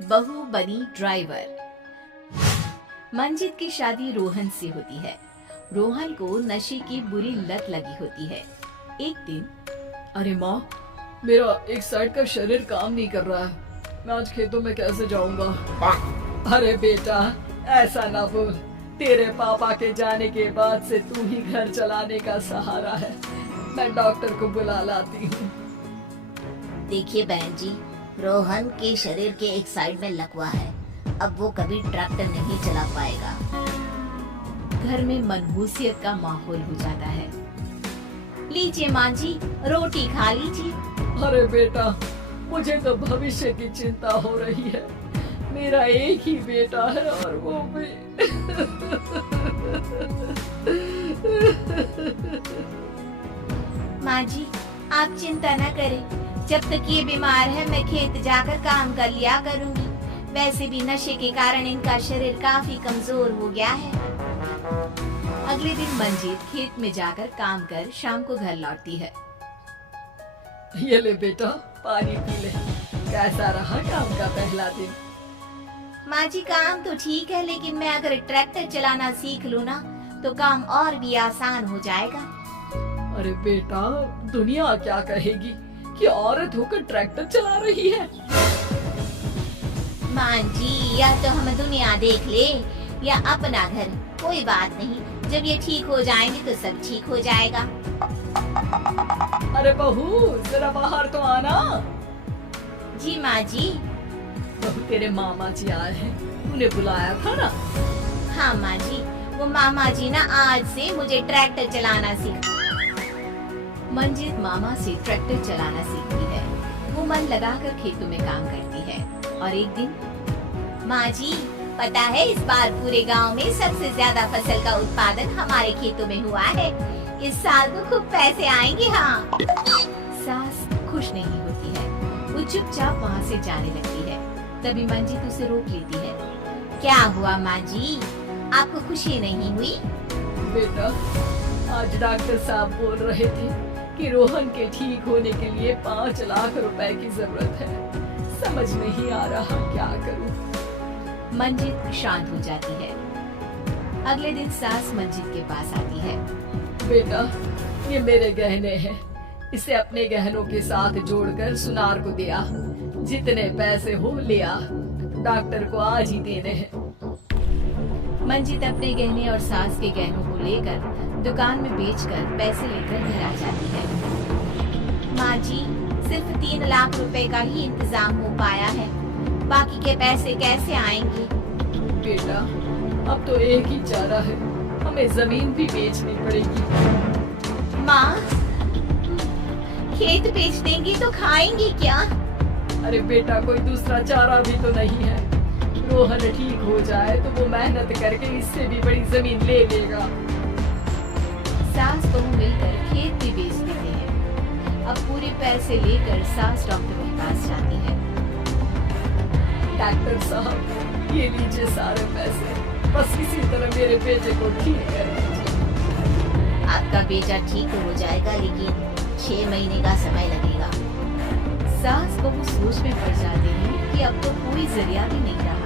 बहू बनी ड्राइवर। मंजित की शादी रोहन से होती है। रोहन को नशे की बुरी लत लगी होती है। एक दिन, अरे माँ, मेरा एक साइड का शरीर काम नहीं कर रहा है। मैं आज खेतों में कैसे जाऊंगा? अरे बेटा, ऐसा ना बोल। तेरे पापा के जाने के बाद से तू ही घर चलाने का सहारा है। मैं डॉक्टर को बुला लाती हूँ। देखिए बहन जी, रोहन के शरीर के एक साइड में लकवा है। अब वो कभी ट्रैक्टर नहीं चला पाएगा। घर में मनहूसियत का माहौल हो जाता है। लीजिए माँ जी, रोटी खा लीजिए। अरे बेटा, मुझे तो भविष्य की चिंता हो रही है। मेरा एक ही बेटा है और वो भी माँ जी, आप चिंता न करें। जब तक ये बीमार है मैं खेत जाकर काम कर लिया करूँगी। वैसे भी नशे के कारण इनका शरीर काफी कमजोर हो गया है। अगले दिन मंजीत खेत में जाकर काम कर शाम को घर लौटती है। ये ले बेटा, पानी पी ले। कैसा रहा काम का पहला दिन? माँ जी, काम तो ठीक है, लेकिन मैं अगर ट्रैक्टर चलाना सीख लूँ ना तो काम और भी आसान हो जाएगा। अरे बेटा, दुनिया क्या कहेगी कि औरत होकर ट्रैक्टर चला रही है? माँ जी, या तो हम दुनिया देख ले या अपना घर, कोई बात नहीं। जब ये ठीक हो जाएंगे तो सब ठीक हो जाएगा। अरे बहू, जरा बाहर तो आना। जी माँ जी। बहू, तेरे मामा जी आए हैं, तूने बुलाया था ना? हाँ माँ जी, वो मामा जी ना आज से मुझे ट्रैक्टर चलाना सीख। मंजीत मामा से ट्रैक्टर चलाना सीखती है। वो मन लगाकर खेतों में काम करती है। और एक दिन, माँ जी, पता है इस बार पूरे गांव में सबसे ज्यादा फसल का उत्पादन हमारे खेतों में हुआ है। इस साल तो खूब पैसे आएंगे। हाँ। सास खुश नहीं होती है। वो चुपचाप वहाँ से जाने लगती है। तभी मंजीत उसे रोक लेती है। क्या हुआ माँ जी, आपको खुशी नहीं हुई? बेटा, आज डॉक्टर साहब बोल रहे थे कि रोहन के ठीक होने के लिए 5 लाख रुपए की जरूरत है। समझ नहीं आ रहा क्या करूं। मंजीत शांत हो जाती है। अगले दिन सास मंजीत के पास आती है। बेटा, ये मेरे गहने हैं। इसे अपने गहनों के साथ जोड़कर सुनार को दिया। जितने पैसे हो लिया, डॉक्टर को आज ही देने हैं। मंजीत अपने गहने और सास के गहनों को लेकर दुकान में बेचकर पैसे लेकर घर आ जाती है। माँ जी, सिर्फ 3 लाख रुपए का ही इंतजाम हो पाया है। बाकी के पैसे कैसे आएंगे? बेटा, अब तो एक ही चारा है, हमें जमीन भी बेचनी पड़ेगी। माँ, खेत बेच देंगी तो खाएंगी क्या? अरे बेटा, कोई दूसरा चारा भी तो नहीं है। रोहन ठीक हो जाए तो वो मेहनत करके इससे भी बड़ी जमीन ले लेगा। सास बहू मिलकर खेत भी बेच देते हैं। अब पूरे पैसे लेकर सास डॉक्टर के पास जाती है। डॉक्टर साहब, ये लीजिए सारे पैसे, बस किसी तरह मेरे बेटे को ठीक कर दीजिए। आपका बेटा ठीक हो जाएगा, लेकिन 6 महीने का समय लगेगा। सास बहू सोच में पड़ जाते हैं कि अब तो कोई जरिया भी नहीं रहा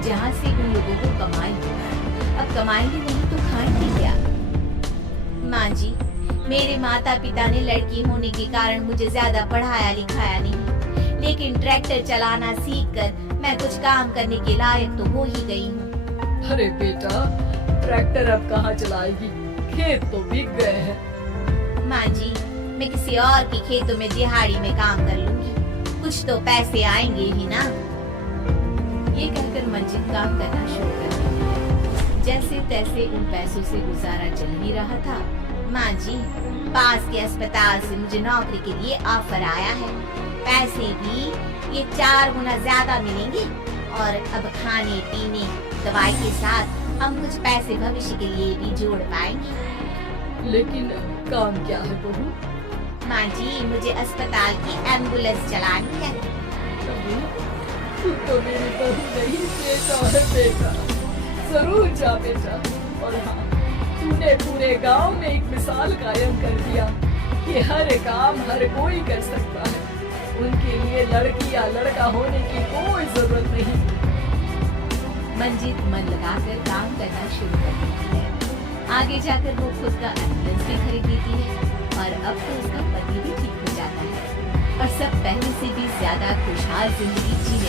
जहाँ से उन लोगों को कमाई हो। अब कमाएंगे नहीं तो खाएंगे क्या? माँ जी, मेरे माता पिता ने लड़की होने के कारण मुझे ज्यादा पढ़ाया लिखाया नहीं, लेकिन ट्रैक्टर चलाना सीखकर मैं कुछ काम करने के लायक तो हो ही गई हूँ। अरे बेटा, ट्रैक्टर अब कहाँ चलाएगी? खेत तो बिक गए हैं। माँ जी, मैं किसी और के खेतों में दिहाड़ी में काम कर लूंगी, कुछ तो पैसे आएंगे ही ना। ये कहकर मंजित काम करना शुरू कर देती है। जैसे तैसे उन पैसों से गुजारा चल ही रहा था। माँ जी, पास के अस्पताल से मुझे नौकरी के लिए ऑफर आया है। पैसे भी ये 4 गुना ज्यादा मिलेंगे और अब खाने पीने दवाई के साथ हम कुछ पैसे भविष्य के लिए भी जोड़ पाएंगे। लेकिन काम क्या है बहू? माँ जी, मुझे अस्पताल की एम्बुलेंस चलानी है। तू तो मेरी बहू नहीं, बेटा है बेटा। जरूर जा बेटा। और हाँ, तूने पूरे गांव में एक मिसाल कायम कर दिया कि हर काम हर कोई कर सकता है। उनके लिए लड़की या लड़का होने की कोई जरूरत नहीं। मंजीत मन लगाकर काम करना शुरू कर देती है। आगे जाकर वो खुद का एम्बुलेंस भी खरीद लेती है और अब तो उसका पति भी ठीक हो जाता है और सब पहले से भी ज्यादा खुशहाल जिंदगी जी